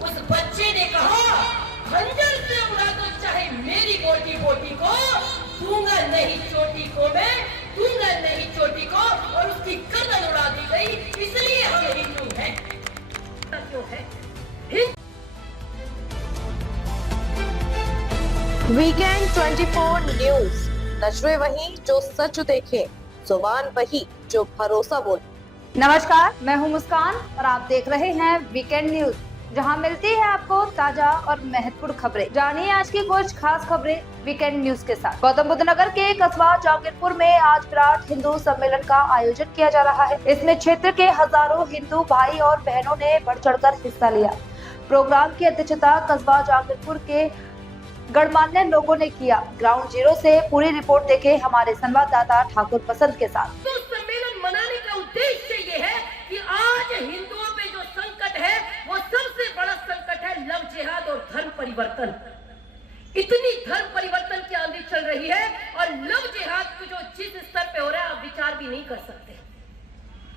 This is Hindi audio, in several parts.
उस बच्चे ने कहा, खंजर से उड़ा दो चाहे मेरी बोटी बोटी को, दूंगा नहीं चोटी को मैं, दूंगा नहीं चोटी को। और उसकी गर्दन उड़ा दी गई, इसलिए हम हिंदू हैं। क्यों है? वीकेंड 24 न्यूज, नजरें वही जो सच देखे, जुबान वही जो भरोसा बोले। नमस्कार, मैं हूं मुस्कान और आप देख रहे हैं वीकेंड न्यूज, जहां मिलती है आपको ताजा और महत्वपूर्ण खबरें। जानिए आज की कुछ खास खबरें वीकेंड न्यूज के साथ। गौतम बुद्ध नगर के कस्बा जहांगीरपुर में आज विराट हिंदू सम्मेलन का आयोजन किया जा रहा है। इसमें क्षेत्र के हजारों हिंदू भाई और बहनों ने बढ़ चढ़कर हिस्सा लिया। प्रोग्राम की अध्यक्षता कस्बा जहांगीरपुर के गणमान्य लोगों ने किया। ग्राउंड जीरो से पूरी रिपोर्ट देखे हमारे संवाददाता ठाकुर पसंद के साथ। तो सम्मेलन मनाने का उद्देश्य ये है कि आज हिंदुओं पे जो संकट है वो सबसे बड़ा संकट है लव जिहाद और धर्म परिवर्तन। इतनी धर्म परिवर्तन की आंधी चल रही है और लव जिहाद को जो जिस स्तर पे हो रहा है आप विचार भी नहीं कर सकते।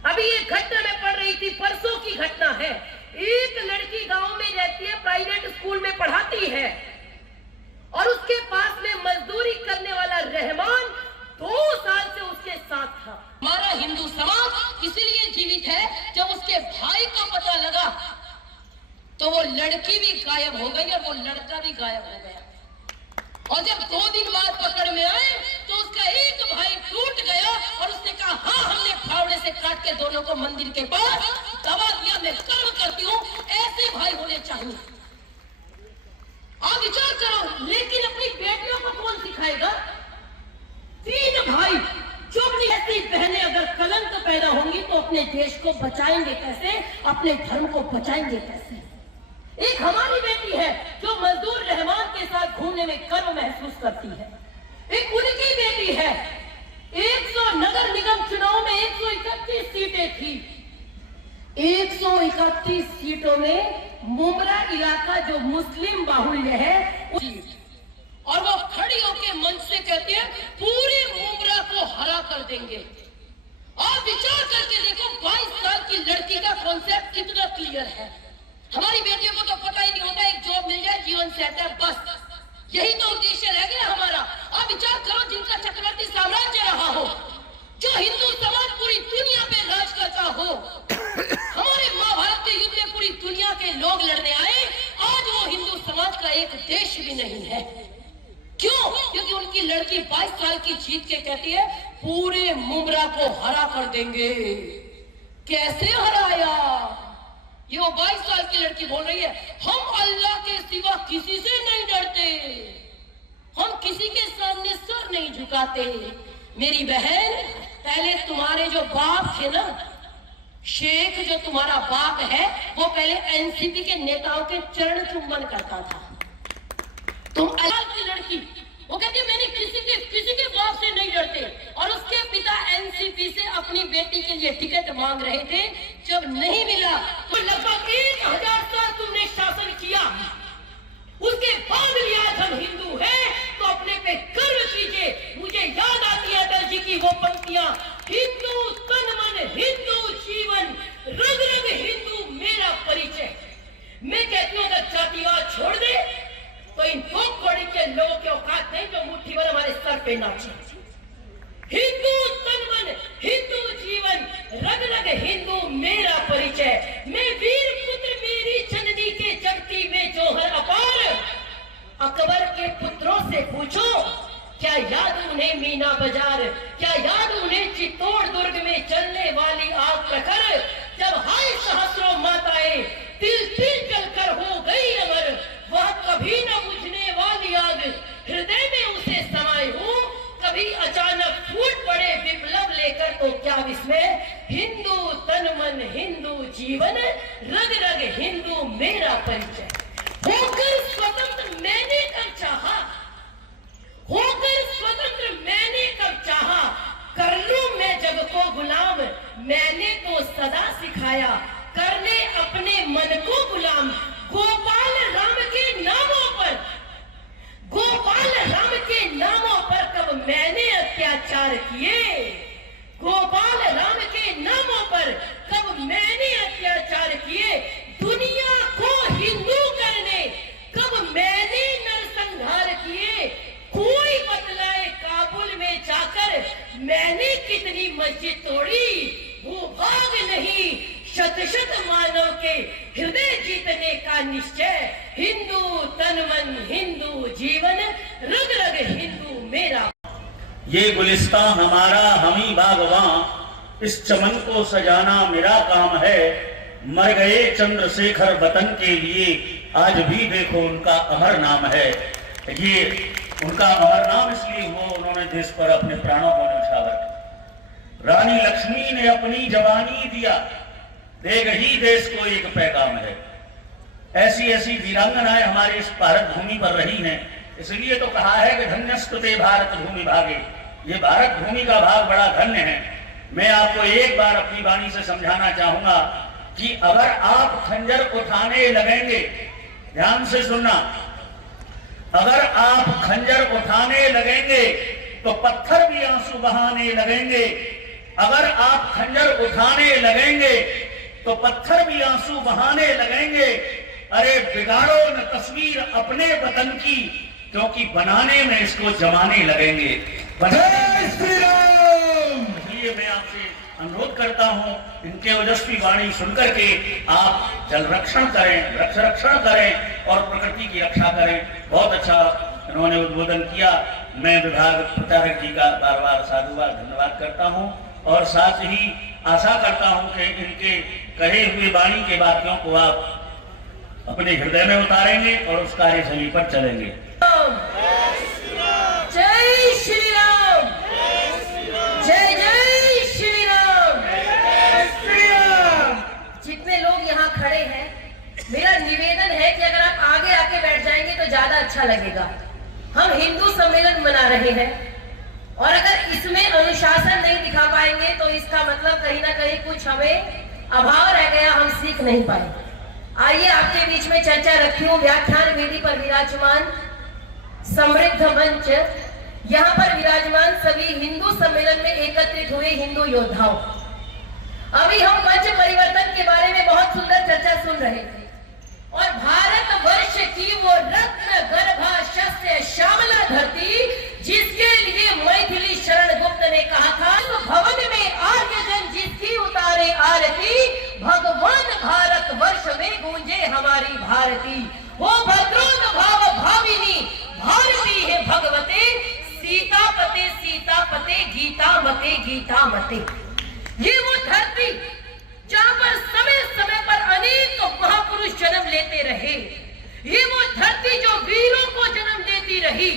अभी ये घटना मैं पढ़ रही थी, परसों की घटना है। एक लड़की गांव में रहती है, प्राइवेट स्कूल में पढ़ाती है और उसके पास में मजदूरी करने वाला रहमान 2 साल से उसके साथ था। हमारा हिंदू समाज इसलिए जीवित है, जब उसके भाई को पता लगा तो वो लड़की भी गायब हो गई और वो लड़का भी गायब हो गया। और जब 2 दिन बाद पकड़ में आए तो उसका एक भाई टूट गया और उसने कहा, हाँ हमने फावड़े से काट के दोनों को मंदिर के पास दबा दिया। मैं कर्म करती हूँ, ऐसे भाई होने चाहिए। आप विचार करो, लेकिन अपनी बेटियों को कौन सिखाएगा? 3 भाई जो भी ऐसी बहनें अगर कलंक पैदा होंगी तो अपने देश को बचाएंगे कैसे, अपने धर्म को बचाएंगे कैसे? एक हमारी बेटी है जो मजदूर रहमान के साथ घूमने में गर्व महसूस करती है। एक उनकी बेटी है, 100 नगर निगम चुनाव में 131 सीटें थी। 131 सीटों में मुमरा इलाका जो मुस्लिम बाहुल्य है और वो खड़ी होकर मंच से कहती है पूरे मुमरा को हरा कर देंगे। आप विचार करके देखो 22 साल की लड़की का कॉन्सेप्ट कितना क्लियर है। हमारी बेटियों को तो पता ही नहीं होता, एक जॉब मिल जाए जीवन सेट है, बस यही तो उद्देश्य रह गया हमारा। आप विचार करो, जिनका चक्रवर्ती साम्राज्य रहा हो, जो हिंदू समाज पूरी दुनिया पे राज करता हो, हमारे महाभारत के युद्ध में पूरी दुनिया के लोग लड़ने आए, आज वो हिंदू समाज का एक देश भी नहीं है। क्यों? क्योंकि उनकी लड़की 22 साल की जीत के कहती है पूरे मुमरा को हरा कर देंगे। कैसे हराया? ये वो 22 साल की लड़की बोल रही है, हम अल्लाह के सिवा किसी से नहीं डरते, हम किसी के सामने सर नहीं झुकाते। मेरी बहन, पहले तुम्हारे जो बाप थे ना, शेख जो तुम्हारा बाप है, वो पहले एनसीपी के नेताओं के चरण चुम्बन करता था। तुम अल्लाह की लड़की, वो कहती है मैंने किसी के बाप से नहीं डरते। और उसके पिता एनसीपी से अपनी बेटी के लिए टिकट मांग रहे थे, जब नहीं मिला तो लगभग 1000 साल तुमने शासन किया, उसके बाद भी आज हम हिंदू हैं तो अपने पे गर्व कीजिए। मुझे याद आती है अटल जी की वो पंक्तियां, हिंदू तन मन हिंदू जीवन, रग रग हिंदू मेरा परिचय। मैं कहती हूँ अगर जातिवाद छोड़ दे तो इन 2 कौड़ी के लोगों के औकात नहीं जो मुट्ठी भर हमारे सर पे नाचे। हिंदू तन मन हिंदू जीवन, रग रग हिंदू मेरा परिचय। मैं वीर पुत्र मेरी जननी के जगती में जोहर अपार। अकबर के पुत्रों से पूछो, क्या याद उन्हें मीना बाजार, क्या याद उन्हें चित्तौड़ दुर्ग में चलने वाली आग प्रखर, जब हाय सहस्रों माताएं तिल तिल जलकर हो गई अमर, वह कभी न बुझने वाली आग हृदय में उसे समाये हूँ, कभी अचानक फूट पड़े विप्लव लेकर तो क्या विस्मय। हिंदू तन मन हिंदू जीवन, रग रग हिंदू मेरा परिचय। होकर स्वतंत्र मैंने कब चाहा, होकर स्वतंत्र मैंने कब चाहा, कर लूं मैं जग को गुलाम, मैंने तो सदा सिखाया करने अपने मन को गुलाम। गोपाल राम के नामों पर, गोपाल राम के नामों पर कब मैंने अत्याचार किए, गोपाल राम के नामों पर कब मैंने अत्याचार किए। दुनिया को हिंदू शत शत मानव के हृदय जीतने का निश्चय, हिंदू तन मन हिंदू जीवन, रग रग हिंदू मेरा। ये गुलिस्तां हमारा हमी बागवां, इस चमन को सजाना मेरा काम है। मर गए चंद्रशेखर वतन के लिए, आज भी देखो उनका अमर नाम है। ये उनका अमर नाम इसलिए हुआ, उन्होंने देश पर अपने प्राणों को न्यौछावर। रानी लक्ष्मी ने अपनी जवानी दिया, दे गई देश को एक पैगाम है। ऐसी ऐसी वीरांगनाएं हमारे इस भारत भूमि पर रही हैं, इसलिए तो कहा है कि धन्यस्तुते भारत भूमि भागे। ये भारत भूमि का भाग बड़ा धन्य है। मैं आपको एक बार अपनी वाणी से समझाना चाहूंगा कि अगर आप खंजर उठाने लगेंगे, ध्यान से सुनना, अगर आप खंजर उठाने लगेंगे तो पत्थर भी आंसू बहाने लगेंगे। अगर आप खंजर उठाने लगेंगे तो पत्थर भी आंसू बहाने लगेंगे। अरे बिगाड़ो न तस्वीर अपने वतन की, क्योंकि बनाने में इसको जमाने लगेंगे। इसलिए मैं आपसे अनुरोध करता हूं, इनके ओजस्वी वाणी सुनकर के आप जल रक्षण करें, वृक्ष रक्षण करें और प्रकृति की रक्षा करें। बहुत अच्छा इन्होंने उद्बोधन किया। मैं विभाग प्रचारक जी का बार बार साधुवाद धन्यवाद करता हूं और साथ ही आशा करता हूं कि इनके कहे हुए वाणी के वाक्यों को आप अपने हृदय में उतारेंगे और उस कार्यशैली पर चलेंगे। जय श्री राम, जय जय श्री राम, श्री राम। जितने लोग यहाँ खड़े हैं, मेरा निवेदन है कि अगर आप आगे आके बैठ जाएंगे तो ज्यादा अच्छा लगेगा। हम हिंदू सम्मेलन मना रहे हैं और अगर इसमें अनुशासन नहीं दिखा पाएंगे तो इसका मतलब कहीं ना कहीं कुछ हमें अभाव रह गया, हम सीख नहीं पाए। आइए आपके बीच में चर्चा रखी हूँ। व्याख्यान वेदी पर विराजमान समृद्ध मंच, यहाँ पर विराजमान सभी हिंदू सम्मेलन में एकत्रित हुए हिंदू योद्धाओं। अभी हम मंच परिवर्तन के बारे में बहुत सुंदर चर्चा सुन रहे थे और भारत वर्ष की वो रत्न गर्भा शस्य श्यामला धरती, जिसके लिए मैथिली शरण गुप्त ने कहा था, तो भवन में आर्यजन जिसकी उतारे आरती, भगवान भारत वर्ष में गूंजे हमारी भारती। वो भद्रोत भाव भाविनी भारती है भगवते, सीतापते सीतापते गीता मते गीता मते। ये वो धरती जहां पर समय समय पर अनेक महापुरुष जन्म लेते रहे। ये वो धरती जो वीरों को जन्म देती रही।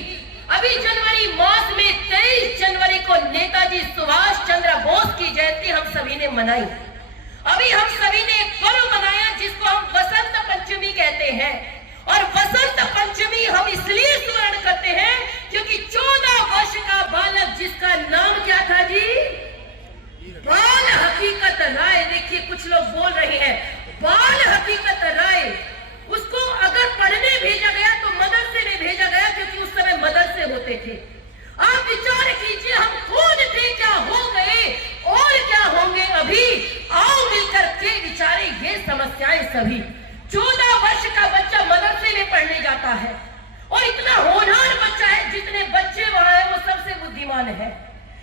अभी जनवरी मास में 23 जनवरी को नेताजी सुभाष चंद्र बोस की जयंती हम सभी ने मनाई। अभी हम सभी ने एक पर्व मनाया जिसको हम वसंत पंचमी कहते हैं। और वसंत पंचमी हम इसलिए स्मरण करते हैं क्योंकि 14 वर्ष का बालक, जिसका नाम क्या था जी? बाल हकीकत राय। देखिए कुछ लोग बोल रहे हैं बाल हकीकत राय। उसको अगर पढ़ने भेजा गया तो मदरसे में भेजा गया, क्योंकि उस समय मदरसे होते थे। आप विचार कीजिए, हम कौन थे, क्या हो गए और क्या होंगे अभी। आओ मिलकर के विचारे ये समस्याएं सभी। 14 वर्ष का बच्चा मदरसे में पढ़ने जाता है और इतना होनहार बच्चा है, जितने बच्चे वहां है वो सबसे बुद्धिमान है।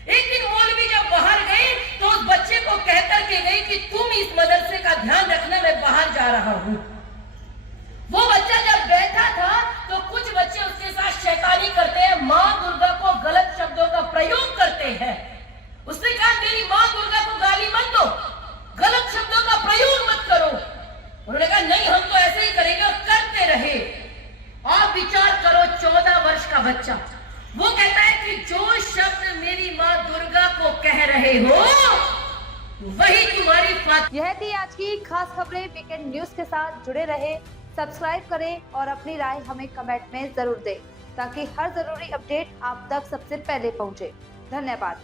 एक दिन मौलवी जब बाहर गए तो उस बच्चे को कहकर के गई कि तुम इस मदरसे का ध्यान रखना, मैं बाहर जा रहा हूं। वो बच्चा जब बैठा था तो कुछ बच्चे उसके साथ शैतानी करते हैं, मां दुर्गा को गलत शब्दों का प्रयोग करते हैं। उसने कहा मेरी मां दुर्गा को गाली मत दो, गलत शब्दों का प्रयोग मत करो। उन्होंने कहा नहीं, हम तो ऐसे ही करेंगे, और करते रहे। आप विचार करो, 14 वर्ष का बच्चा वो कहता है कि जो शब्द मेरी मां दुर्गा को कह रहे हो वही तुम्हारी फातिहा। यह थी आज की खास खबरें। वीकेंड न्यूज के साथ जुड़े रहे, सब्सक्राइब करें और अपनी राय हमें कमेंट में जरूर दें, ताकि हर जरूरी अपडेट आप तक सबसे पहले पहुंचे। धन्यवाद।